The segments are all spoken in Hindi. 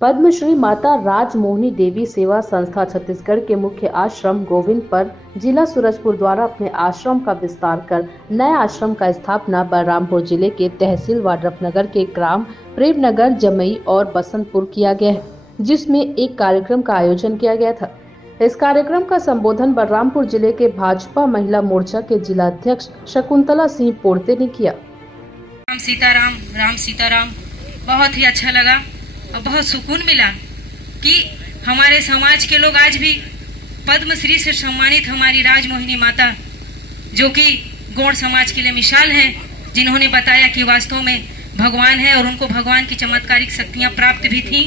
पद्मश्री माता राजमोहिनी देवी सेवा संस्था छत्तीसगढ़ के मुख्य आश्रम गोविंद पर जिला सूरजपुर द्वारा अपने आश्रम का विस्तार कर नए आश्रम का स्थापना बलरामपुर जिले के तहसील वाड्रफनगर के ग्राम प्रेमनगर, जमई और बसंतपुर किया गया है, जिसमें एक कार्यक्रम का आयोजन किया गया था। इस कार्यक्रम का संबोधन बलरामपुर जिले के भाजपा महिला मोर्चा के जिला अध्यक्ष शकुंतला सिंह पोर्ते ने किया। राम सीताराम बहुत ही अच्छा लगा और बहुत सुकून मिला कि हमारे समाज के लोग आज भी पद्मश्री से सम्मानित हमारी राजमोहिनी माता, जो कि गौड़ समाज के लिए मिसाल है, जिन्होंने बताया कि वास्तव में भगवान है और उनको भगवान की चमत्कारिक शक्तियां प्राप्त भी थी।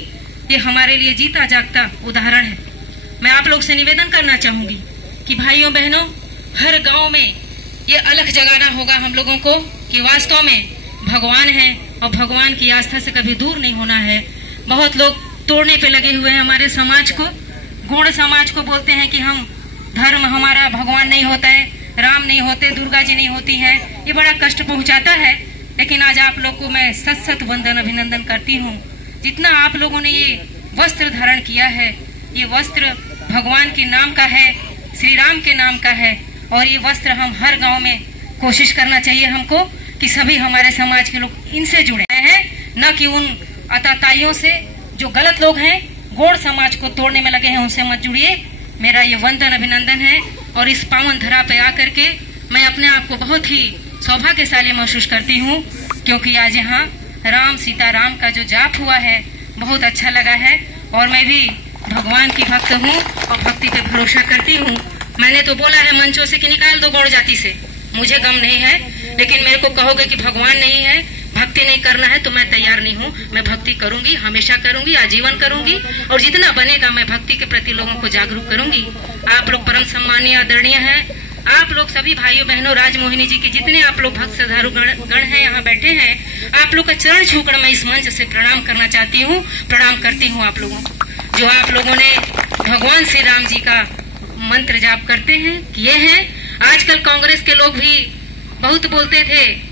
ये हमारे लिए जीता जागता उदाहरण है। मैं आप लोग से निवेदन करना चाहूंगी कि भाइयों बहनों, हर गांव में ये अलख जगाना होगा हम लोगों को कि वास्तव में भगवान है और भगवान की आस्था से कभी दूर नहीं होना है। बहुत लोग तोड़ने पे लगे हुए हैं हमारे समाज को, गौड़ समाज को बोलते हैं कि हम धर्म, हमारा भगवान नहीं होता है, राम नहीं होते, दुर्गा जी नहीं होती है। ये बड़ा कष्ट पहुंचाता है। लेकिन आज आप लोग को मैं सत सत वंदन अभिनंदन करती हूँ। जितना आप लोगों ने ये वस्त्र धारण किया है, ये वस्त्र भगवान के नाम का है, श्री राम के नाम का है, और ये वस्त्र हम हर गांव में कोशिश करना चाहिए हमको कि सभी हमारे समाज के लोग इनसे जुड़े हैं, न कि उन अताताइयों से जो गलत लोग हैं, गौड़ समाज को तोड़ने में लगे हैं, उनसे मत जुड़िए। मेरा ये वंदन अभिनंदन है। और इस पावन धरा पे आकर के मैं अपने आप को बहुत ही सौभाग्यशाली महसूस करती हूँ, क्योंकि आज यहाँ राम सीताराम का जो जाप हुआ है बहुत अच्छा लगा है। और मैं भी भगवान की भक्त हूँ और भक्ति पे भरोसा करती हूँ। मैंने तो बोला है मंचों से कि निकाल दो गौड़ जाति से, मुझे गम नहीं है। लेकिन मेरे को कहोगे कि भगवान नहीं है, भक्ति नहीं करना है, तो मैं तैयार नहीं हूँ। मैं भक्ति करूंगी, हमेशा करूंगी, आजीवन करूंगी, और जितना बनेगा मैं भक्ति के प्रति लोगों को जागरूक करूंगी। आप लोग परम सम्मानीय आदरणीय हैं। आप लोग सभी भाइयों बहनों, राजमोहिनी जी के जितने आप लोग भक्त श्रद्धालु गण हैं, यहाँ बैठे हैं, आप लोग का चरण छूकर मैं इस मंच से प्रणाम करना चाहती हूँ। प्रणाम करती हूँ आप लोगों को, जो आप लोगों ने भगवान श्री राम जी का मंत्र जाप करते हैं, किए हैं। आजकल कांग्रेस के लोग भी बहुत बोलते थे